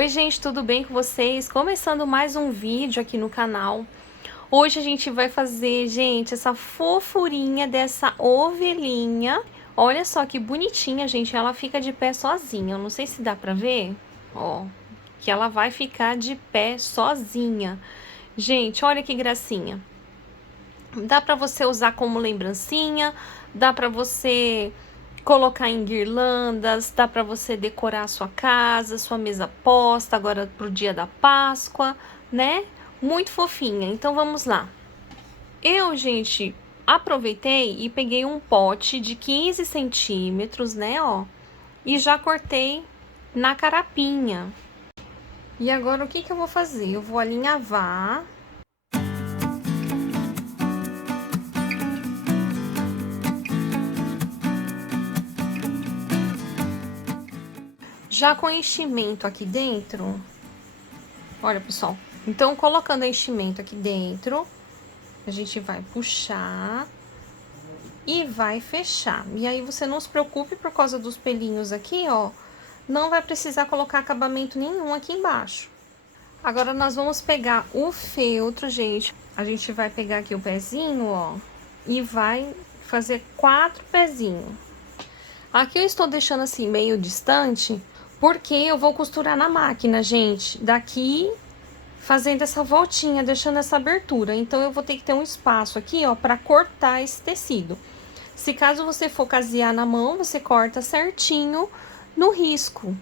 Oi gente, tudo bem com vocês? Começando mais um vídeo aqui no canal. Hoje a gente vai fazer, gente, essa fofurinha dessa ovelhinha. Olha só que bonitinha, gente, ela fica de pé sozinha. Eu não sei se dá pra ver, ó, que ela vai ficar de pé sozinha. Gente, olha que gracinha. Dá pra você usar como lembrancinha, dá pra você colocar em guirlandas, dá para você decorar a sua casa, sua mesa posta, agora pro dia da Páscoa, né? Muito fofinha. Então vamos lá. Eu, gente, aproveitei e peguei um pote de 15 centímetros, né, ó, e já cortei na carapinha. E agora o que que eu vou fazer? Eu vou alinhavar. Já com enchimento aqui dentro, olha, pessoal, então colocando enchimento aqui dentro, a gente vai puxar e vai fechar. E aí, você não se preocupe por causa dos pelinhos aqui, ó, não vai precisar colocar acabamento nenhum aqui embaixo. Agora, nós vamos pegar o feltro, gente. A gente vai pegar aqui o pezinho, ó, e vai fazer 4 pezinhos. Aqui eu estou deixando assim, meio distante, porque eu vou costurar na máquina, gente. Daqui, fazendo essa voltinha, deixando essa abertura. Então, eu vou ter que ter um espaço aqui, ó, pra cortar esse tecido. Se caso você for casear na mão, você corta certinho no risco.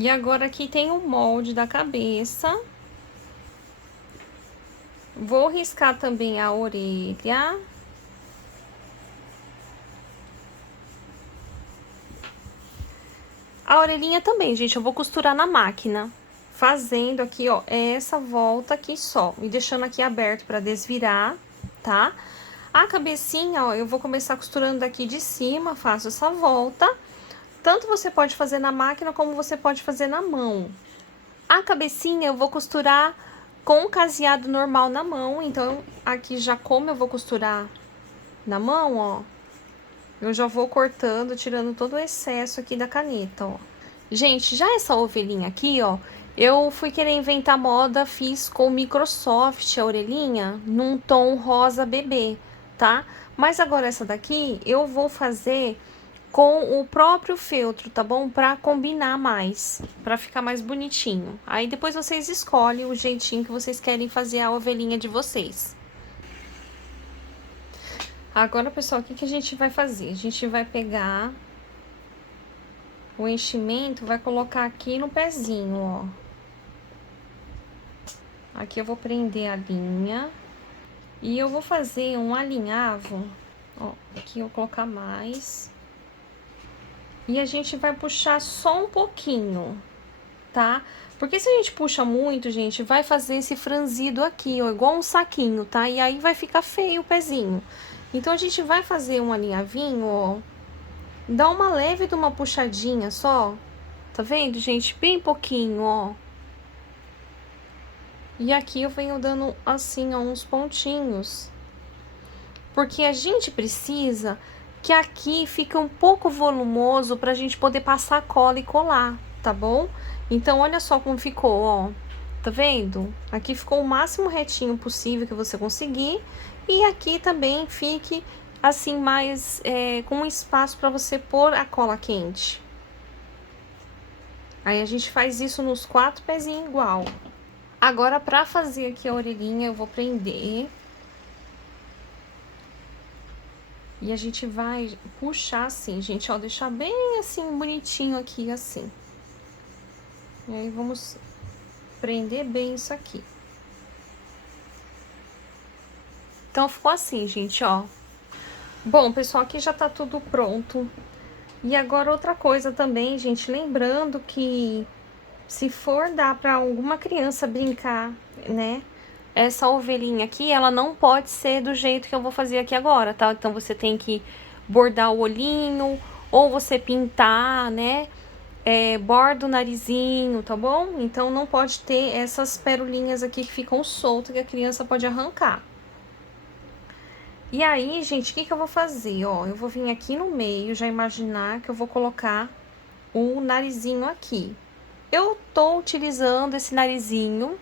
E agora aqui tem o molde da cabeça. Vou riscar também a orelha. A orelhinha também, gente, eu vou costurar na máquina. Fazendo aqui, ó, essa volta aqui só. E deixando aqui aberto pra desvirar, tá? A cabecinha, ó, eu vou começar costurando daqui de cima, faço essa volta. Tanto você pode fazer na máquina, como você pode fazer na mão. A cabecinha eu vou costurar com o caseado normal na mão. Então, aqui já como eu vou costurar na mão, ó, eu já vou cortando, tirando todo o excesso aqui da caneta, ó. Gente, já essa ovelhinha aqui, ó, eu fui querer inventar moda, fiz com o Microsoft a orelhinha num tom rosa bebê, tá? Mas agora essa daqui eu vou fazer com o próprio feltro, tá bom? Pra combinar mais, pra ficar mais bonitinho. Aí depois vocês escolhem o jeitinho que vocês querem fazer a ovelhinha de vocês. Agora, pessoal, o que que a gente vai fazer? A gente vai pegar o enchimento, vai colocar aqui no pezinho, ó. Aqui eu vou prender a linha. E eu vou fazer um alinhavo, ó, aqui eu vou colocar mais. E a gente vai puxar só um pouquinho, tá? Porque se a gente puxa muito, gente, vai fazer esse franzido aqui, ó, igual um saquinho, tá? E aí vai ficar feio o pezinho. Então, a gente vai fazer um alinhavinho, ó. Dá uma leve de uma puxadinha só. Tá vendo, gente? Bem pouquinho, ó. E aqui eu venho dando assim, ó, uns pontinhos. Porque a gente precisa que aqui fique um pouco volumoso pra gente poder passar cola e colar, tá bom? Então, olha só como ficou, ó. Tá vendo? Aqui ficou o máximo retinho possível que você conseguir. E aqui também fique assim, mais com um espaço pra você pôr a cola quente. Aí, a gente faz isso nos 4 pezinhos igual. Agora, pra fazer aqui a orelhinha, eu vou prender. E a gente vai puxar assim, gente, ó, deixar bem assim, bonitinho aqui, assim. E aí, vamos prender bem isso aqui. Então, ficou assim, gente, ó. Bom, pessoal, aqui já tá tudo pronto. E agora, outra coisa também, gente, lembrando que se for dar pra alguma criança brincar, né? Essa ovelhinha aqui, ela não pode ser do jeito que eu vou fazer aqui agora, tá? Então, você tem que bordar o olhinho, ou você pintar, né? Borda o narizinho, tá bom? Então, não pode ter essas perolinhas aqui que ficam soltas, que a criança pode arrancar. E aí, gente, o que que eu vou fazer? Ó, eu vou vir aqui no meio, já imaginar que eu vou colocar o narizinho aqui. Eu tô utilizando esse narizinho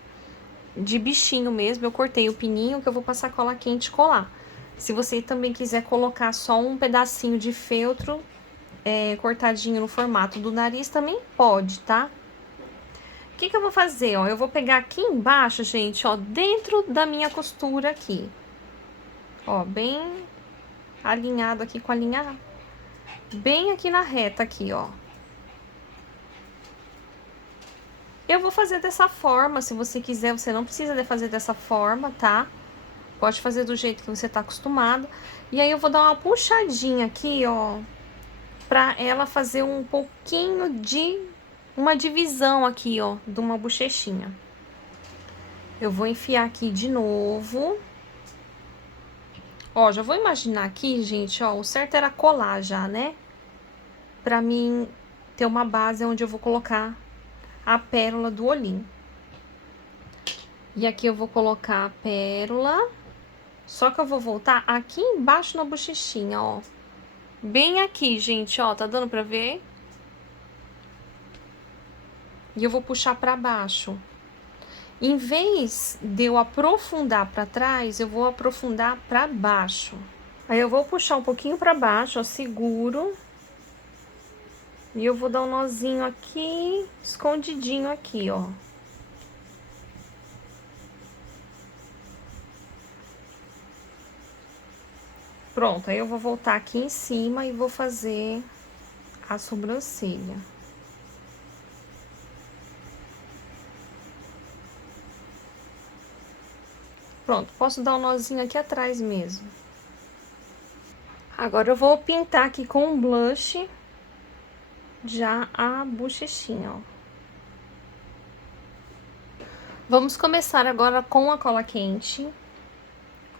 de bichinho mesmo, eu cortei o pininho que eu vou passar cola quente e colar. Se você também quiser colocar só um pedacinho de feltro cortadinho no formato do nariz, também pode, tá? O que que eu vou fazer, ó? Eu vou pegar aqui embaixo, gente, ó, dentro da minha costura aqui. Ó, bem alinhado aqui com a linha, bem aqui na reta aqui, ó. Eu vou fazer dessa forma, se você quiser, você não precisa de fazer dessa forma, tá? Pode fazer do jeito que você tá acostumado. E aí, eu vou dar uma puxadinha aqui, ó, pra ela fazer um pouquinho de uma divisão aqui, ó, de uma bochechinha. Eu vou enfiar aqui de novo. Ó, já vou imaginar aqui, gente, ó, o certo era colar já, né? Pra mim ter uma base onde eu vou colocar a pérola do olhinho. E aqui eu vou colocar a pérola, só que eu vou voltar aqui embaixo na bochechinha, ó. Bem aqui, gente, ó, tá dando pra ver? E eu vou puxar pra baixo. Em vez de eu aprofundar pra trás, eu vou aprofundar pra baixo. Aí, eu vou puxar um pouquinho pra baixo, ó, seguro. E eu vou dar um nozinho aqui, escondidinho aqui, ó. Pronto, aí eu vou voltar aqui em cima e vou fazer a sobrancelha. Pronto, posso dar um nozinho aqui atrás mesmo. Agora, eu vou pintar aqui com um blush já a bochechinha, ó. Vamos começar agora com a cola quente.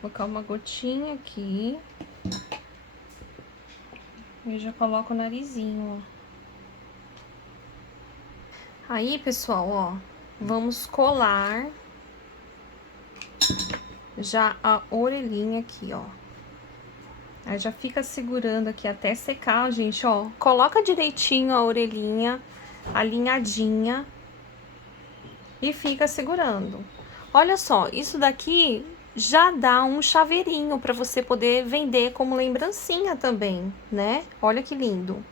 Vou colocar uma gotinha aqui. E já coloco o narizinho, ó. Aí, pessoal, ó, vamos colar já a orelhinha aqui, ó. Aí, já fica segurando aqui até secar, gente, ó. Coloca direitinho a orelhinha, alinhadinha. E fica segurando. Olha só, isso daqui já dá um chaveirinho pra você poder vender como lembrancinha também, né? Olha que lindo.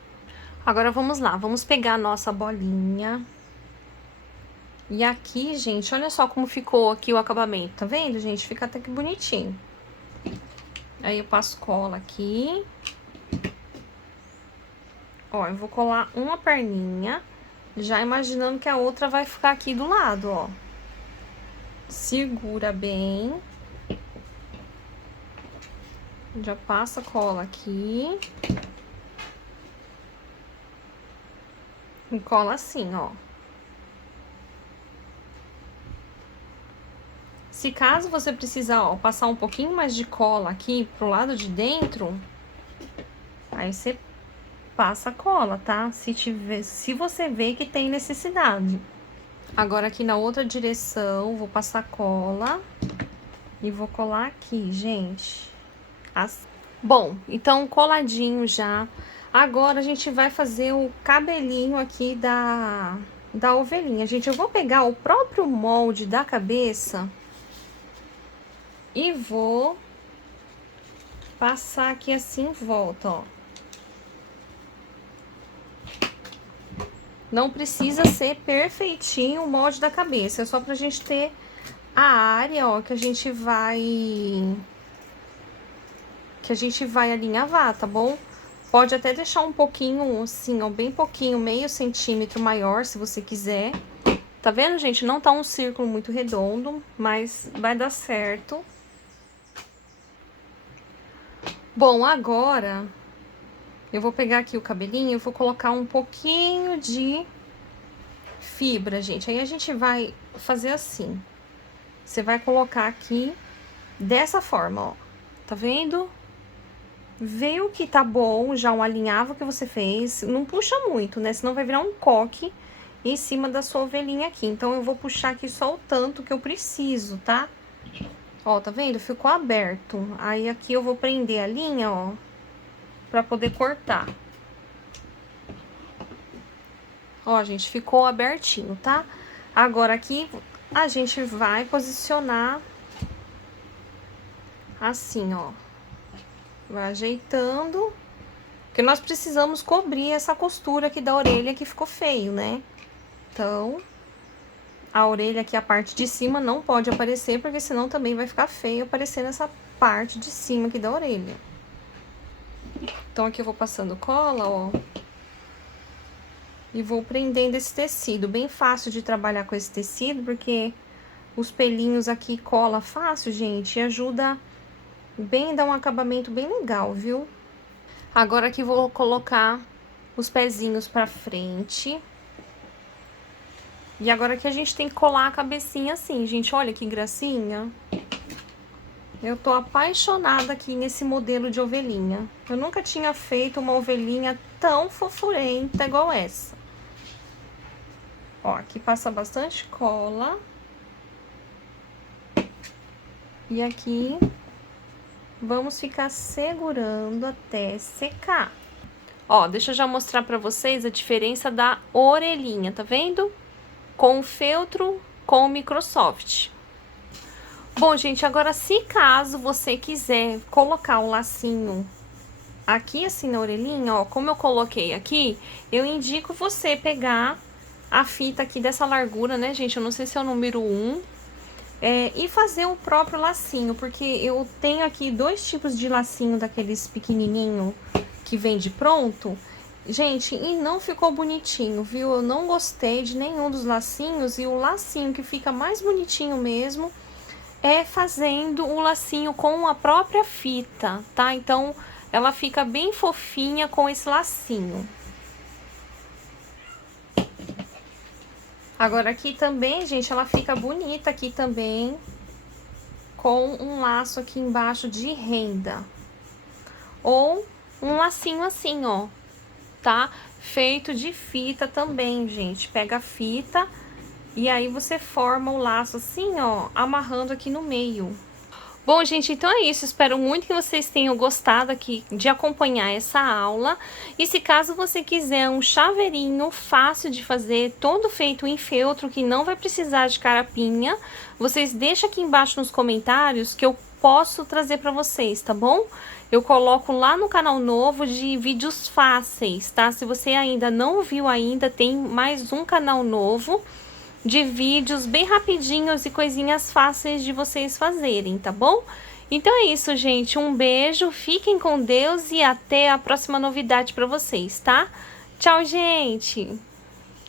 Agora, vamos lá, vamos pegar a nossa bolinha. E aqui, gente, olha só como ficou aqui o acabamento, tá vendo, gente? Fica até que bonitinho. Aí, eu passo cola aqui. Ó, eu vou colar uma perninha, já imaginando que a outra vai ficar aqui do lado, ó. Segura bem. Já passa cola aqui. E cola assim, ó. Se caso você precisar, ó, passar um pouquinho mais de cola aqui pro lado de dentro, aí você passa cola, tá? Se você vê que tem necessidade. Agora, aqui na outra direção, vou passar cola e vou colar aqui, gente. Assim. Bom, então, coladinho já. Agora, a gente vai fazer o cabelinho aqui da ovelhinha. Gente, eu vou pegar o próprio molde da cabeça e vou passar aqui assim em volta, ó. Não precisa ser perfeitinho o molde da cabeça, é só pra gente ter a área, ó, que a gente vai alinhavar, tá bom? Pode até deixar um pouquinho, assim, ó, bem pouquinho, meio centímetro maior, se você quiser. Tá vendo, gente? Não tá um círculo muito redondo, mas vai dar certo. Bom, agora eu vou pegar aqui o cabelinho e vou colocar um pouquinho de fibra, gente. Aí, a gente vai fazer assim. Você vai colocar aqui dessa forma, ó. Tá vendo? vê o que tá bom, já o alinhavo que você fez. Não puxa muito, né? Senão vai virar um coque em cima da sua ovelhinha aqui. Então, eu vou puxar aqui só o tanto que eu preciso, tá? Ó, tá vendo? Ficou aberto. Aí, aqui eu vou prender a linha, ó, pra poder cortar. Ó, gente, ficou abertinho, tá? Agora, aqui, a gente vai posicionar assim, ó. Vai ajeitando. Porque nós precisamos cobrir essa costura aqui da orelha que ficou feio, né? Então, a orelha aqui, a parte de cima, não pode aparecer, porque senão também vai ficar feio aparecer nessa parte de cima aqui da orelha. Então, aqui eu vou passando cola, ó. E vou prendendo esse tecido. Bem fácil de trabalhar com esse tecido, porque os pelinhos aqui cola fácil, gente, e ajuda bem, dá um acabamento bem legal, viu? Agora aqui vou colocar os pezinhos pra frente. E agora aqui a gente tem que colar a cabecinha assim, gente, olha que gracinha. Eu tô apaixonada aqui nesse modelo de ovelhinha. Eu nunca tinha feito uma ovelhinha tão fofurenta igual essa. Ó, aqui passa bastante cola. E aqui vamos ficar segurando até secar. Ó, deixa eu já mostrar pra vocês a diferença da orelhinha, tá vendo? Com o feltro, com o Microsoft. Bom, gente, agora se caso você quiser colocar o lacinho aqui assim na orelhinha, ó, como eu coloquei aqui, eu indico você pegar a fita aqui dessa largura, né, gente? Eu não sei se é o número 1. E fazer o próprio lacinho, porque eu tenho aqui 2 tipos de lacinho daqueles pequenininho que vende pronto. Gente, e não ficou bonitinho, viu? Eu não gostei de nenhum dos lacinhos, e o lacinho que fica mais bonitinho mesmo é fazendo o lacinho com a própria fita, tá? Então, ela fica bem fofinha com esse lacinho. Agora, aqui também, gente, ela fica bonita aqui também, com um laço aqui embaixo de renda. Ou um lacinho assim, ó, tá? Feito de fita também, gente. Pega a fita e aí você forma o laço assim, ó, amarrando aqui no meio. Bom, gente, então é isso. Espero muito que vocês tenham gostado aqui de acompanhar essa aula. E se caso você quiser um chaveirinho fácil de fazer, todo feito em feltro, que não vai precisar de carapinha, vocês deixam aqui embaixo nos comentários que eu posso trazer para vocês, tá bom? Eu coloco lá no canal novo de vídeos fáceis, tá? Se você ainda não viu ainda, tem mais um canal novo de vídeos bem rapidinhos e coisinhas fáceis de vocês fazerem, tá bom? Então é isso, gente. Um beijo, fiquem com Deus e até a próxima novidade pra vocês, tá? Tchau, gente!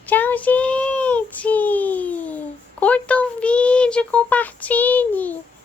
Tchau, gente! Curta o vídeo, compartilhe!